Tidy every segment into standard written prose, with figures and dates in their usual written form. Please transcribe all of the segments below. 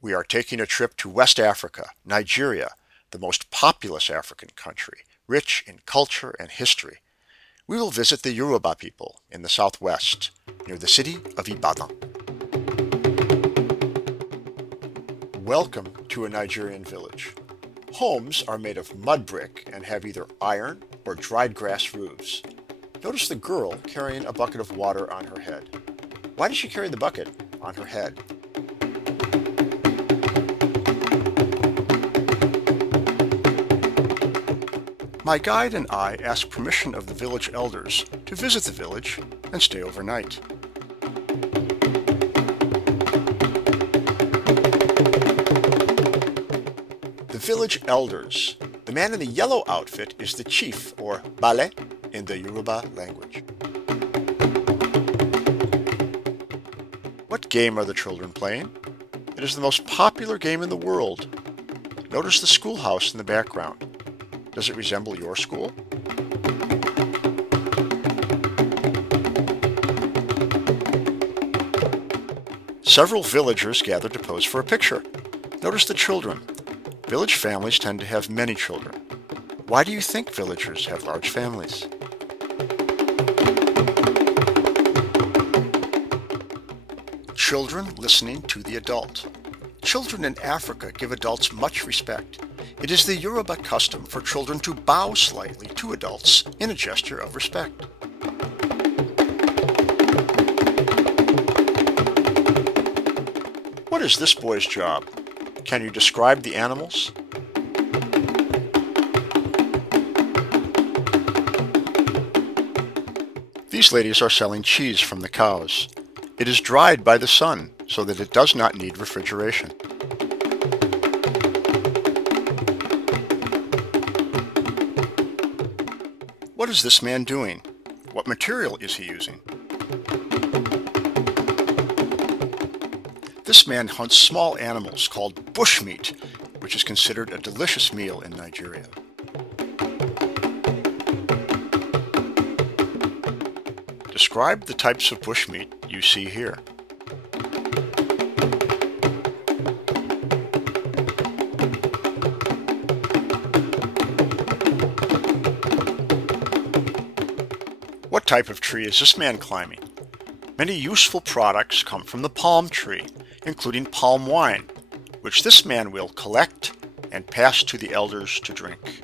We are taking a trip to West Africa, Nigeria, the most populous African country, rich in culture and history. We will visit the Yoruba people in the southwest, near the city of Ibadan. Welcome to a Nigerian village. Homes are made of mud brick and have either iron or dried grass roofs. Notice the girl carrying a bucket of water on her head. Why does she carry the bucket on her head? My guide and I asked permission of the village elders to visit the village and stay overnight. The village elders. The man in the yellow outfit is the chief, or Bale, in the Yoruba language. What game are the children playing? It is the most popular game in the world. Notice the schoolhouse in the background. Does it resemble your school? Several villagers gathered to pose for a picture. Notice the children. Village families tend to have many children. Why do you think villagers have large families? Children listening to the adult. Children in Africa give adults much respect. It is the Yoruba custom for children to bow slightly to adults in a gesture of respect. What is this boy's job? Can you describe the animals? These ladies are selling cheese from the cows. It is dried by the sun so that it does not need refrigeration. What is this man doing? What material is he using? This man hunts small animals called bushmeat, which is considered a delicious meal in Nigeria. Describe the types of bushmeat you see here. What type of tree is this man climbing? Many useful products come from the palm tree, including palm wine, which this man will collect and pass to the elders to drink.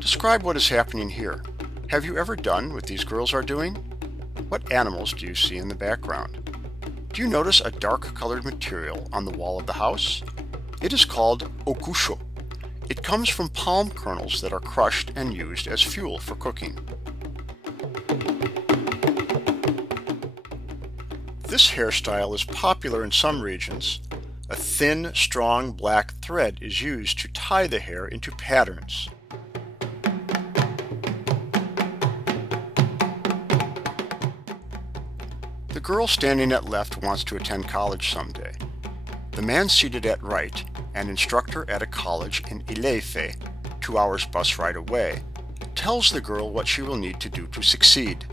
Describe what is happening here. Have you ever done what these girls are doing? What animals do you see in the background? Do you notice a dark-colored material on the wall of the house? It is called ogusho. It comes from palm kernels that are crushed and used as fuel for cooking. This hairstyle is popular in some regions. A thin, strong black thread is used to tie the hair into patterns. The girl standing at left wants to attend college someday. The man seated at right, an instructor at a college in Ile-Ife, 2 hours bus ride away, tells the girl what she will need to do to succeed.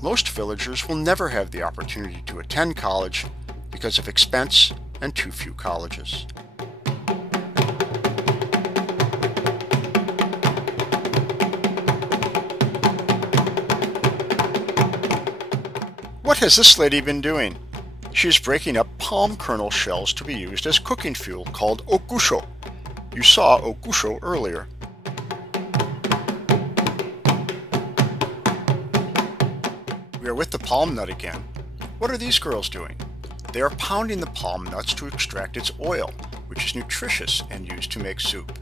Most villagers will never have the opportunity to attend college because of expense and too few colleges. What has this lady been doing? She is breaking up palm kernel shells to be used as cooking fuel called ogusho. You saw ogusho earlier. We are with the palm nut again. What are these girls doing? They are pounding the palm nuts to extract its oil, which is nutritious and used to make soup.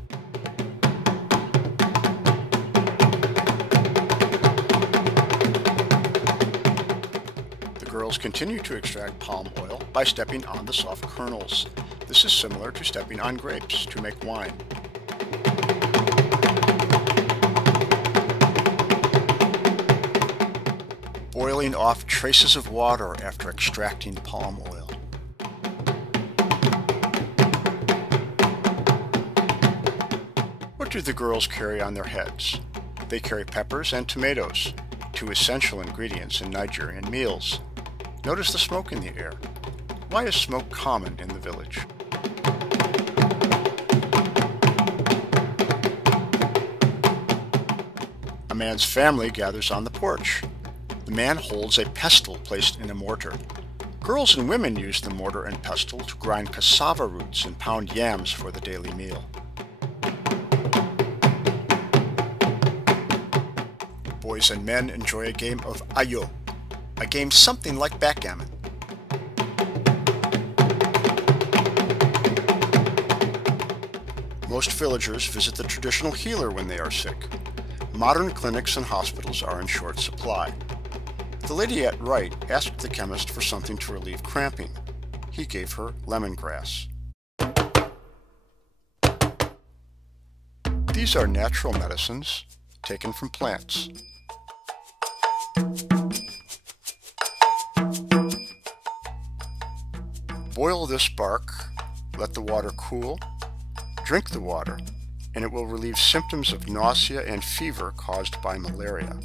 Girls continue to extract palm oil by stepping on the soft kernels. This is similar to stepping on grapes to make wine. Boiling off traces of water after extracting palm oil. What do the girls carry on their heads? They carry peppers and tomatoes, two essential ingredients in Nigerian meals. Notice the smoke in the air. Why is smoke common in the village? A man's family gathers on the porch. The man holds a pestle placed in a mortar. Girls and women use the mortar and pestle to grind cassava roots and pound yams for the daily meal. Boys and men enjoy a game of ayo, a game something like backgammon. Most villagers visit the traditional healer when they are sick. Modern clinics and hospitals are in short supply. The lady at right asked the chemist for something to relieve cramping. He gave her lemongrass. These are natural medicines taken from plants. Boil this bark, let the water cool, drink the water, and it will relieve symptoms of nausea and fever caused by malaria.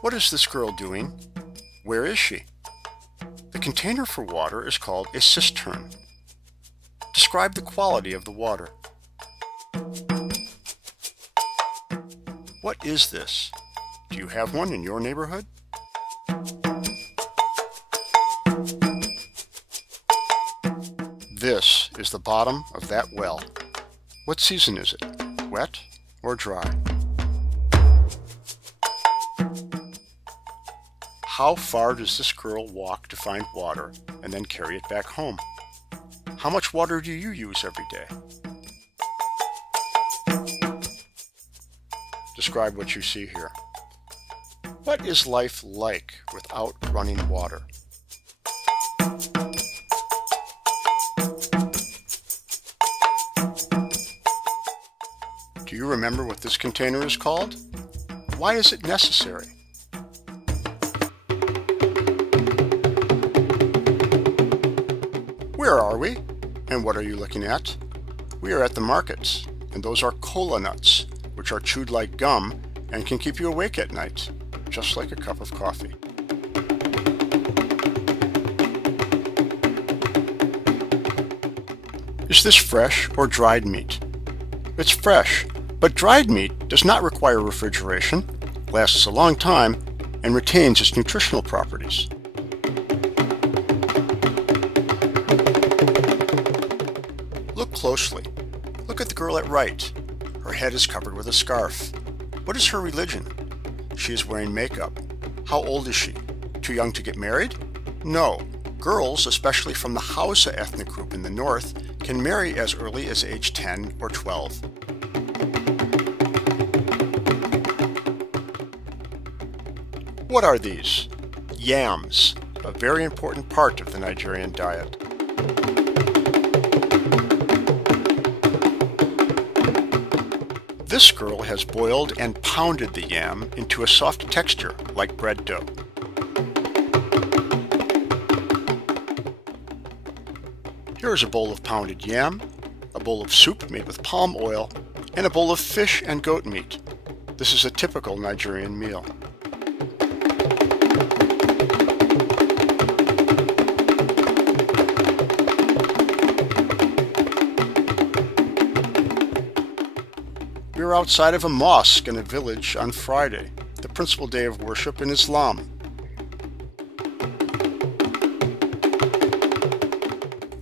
What is this girl doing? Where is she? The container for water is called a cistern. Describe the quality of the water. What is this? Do you have one in your neighborhood? This is the bottom of that well. What season is it? Wet or dry? How far does this girl walk to find water and then carry it back home? How much water do you use every day? Describe what you see here. What is life like without running water? Do you remember what this container is called? Why is it necessary? Where are we? And what are you looking at? We are at the markets, and those are kola nuts, which are chewed like gum and can keep you awake at night, just like a cup of coffee. Is this fresh or dried meat? It's fresh, but dried meat does not require refrigeration, lasts a long time, and retains its nutritional properties. Look closely. Look at the girl at right. Her head is covered with a scarf. What is her religion? She is wearing makeup. How old is she? Too young to get married? No. Girls, especially from the Hausa ethnic group in the north, can marry as early as age 10 or 12. What are these? Yams, a very important part of the Nigerian diet. This girl has boiled and pounded the yam into a soft texture like bread dough. Here is a bowl of pounded yam, a bowl of soup made with palm oil, and a bowl of fish and goat meat. This is a typical Nigerian meal. We are outside of a mosque in a village on Friday, the principal day of worship in Islam.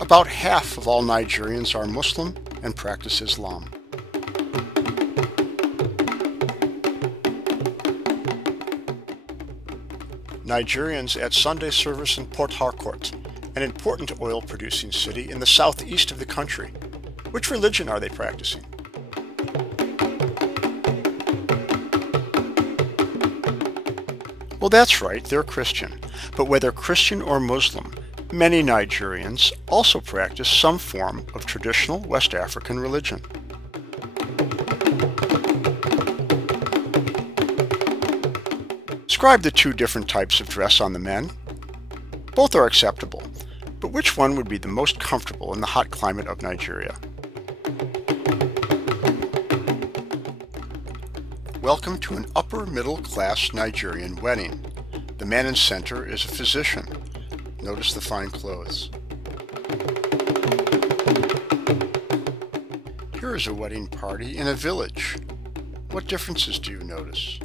About half of all Nigerians are Muslim and practice Islam. Nigerians at Sunday service in Port Harcourt, an important oil-producing city in the southeast of the country. Which religion are they practicing? Well, that's right, they're Christian. But whether Christian or Muslim, many Nigerians also practice some form of traditional West African religion. Describe the two different types of dress on the men. Both are acceptable. But which one would be the most comfortable in the hot climate of Nigeria? Welcome to an upper middle class Nigerian wedding. The man in center is a physician. Notice the fine clothes. Here is a wedding party in a village. What differences do you notice?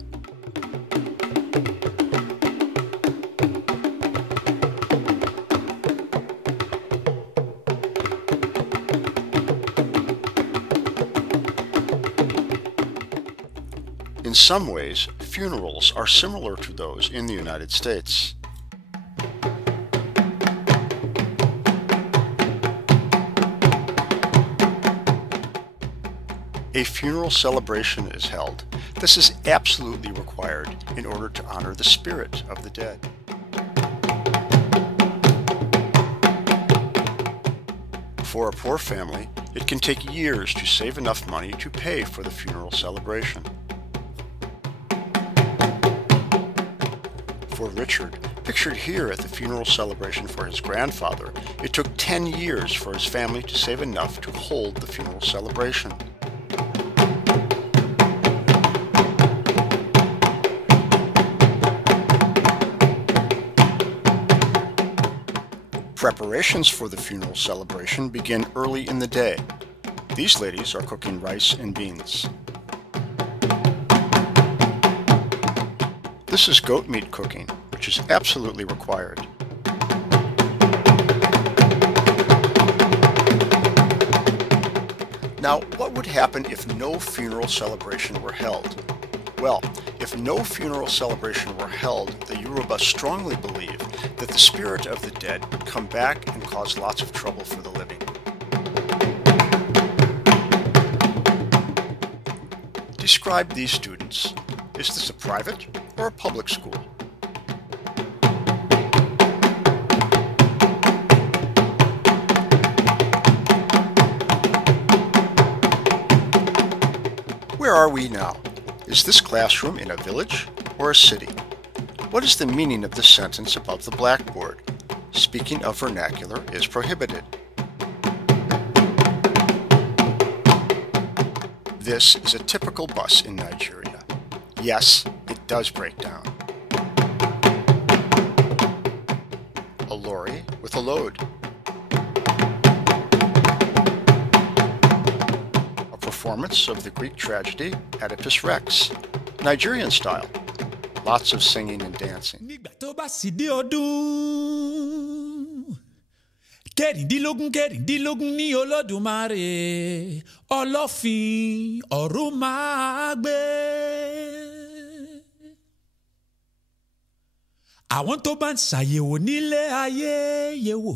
In some ways, funerals are similar to those in the United States. A funeral celebration is held. This is absolutely required in order to honor the spirit of the dead. For a poor family, it can take years to save enough money to pay for the funeral celebration. For Richard, pictured here at the funeral celebration for his grandfather, it took 10 years for his family to save enough to hold the funeral celebration. Preparations for the funeral celebration begin early in the day. These ladies are cooking rice and beans. This is goat meat cooking, which is absolutely required. Now, what would happen if no funeral celebration were held? Well, if no funeral celebration were held, the Yoruba strongly believe that the spirit of the dead would come back and cause lots of trouble for the living. Describe these students. Is this a private or a public school? Where are we now? Is this classroom in a village or a city? What is the meaning of the sentence above the blackboard? Speaking of vernacular is prohibited. This is a typical bus in Nigeria. Yes, it does break down. A lorry with a load. A performance of the Greek tragedy Oedipus Rex, Nigerian style. Lots of singing and dancing. Kẹ̀rìndínlógún ní Olódùmarè, ọlọ́fin ọ̀run máa gbé. Àwọn tó bá ń ṣàyẹ̀wò nílé ayé yẹ̀wò,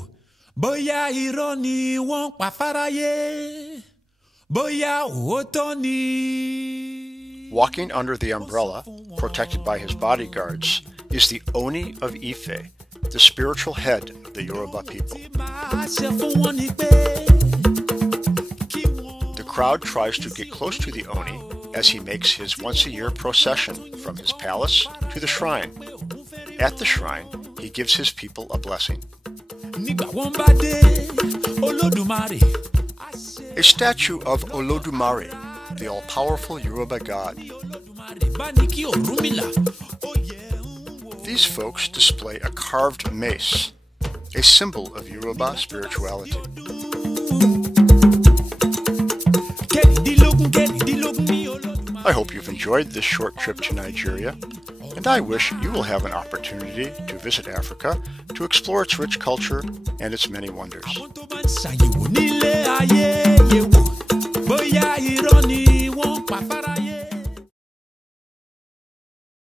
bóyá irọ́ ni wọ́n pa fáráyé, bóyá òótọ́ ni. Walking under the umbrella, protected by his bodyguards, is the Oni of Ife, the spiritual head of the Yoruba people. The crowd tries to get close to the Oni as he makes his once-a-year procession from his palace to the shrine. At the shrine, he gives his people a blessing. A statue of Olodumare, the all-powerful Yoruba god. These folks display a carved mace, a symbol of Yoruba spirituality. I hope you've enjoyed this short trip to Nigeria, and I wish you will have an opportunity to visit Africa to explore its rich culture and its many wonders.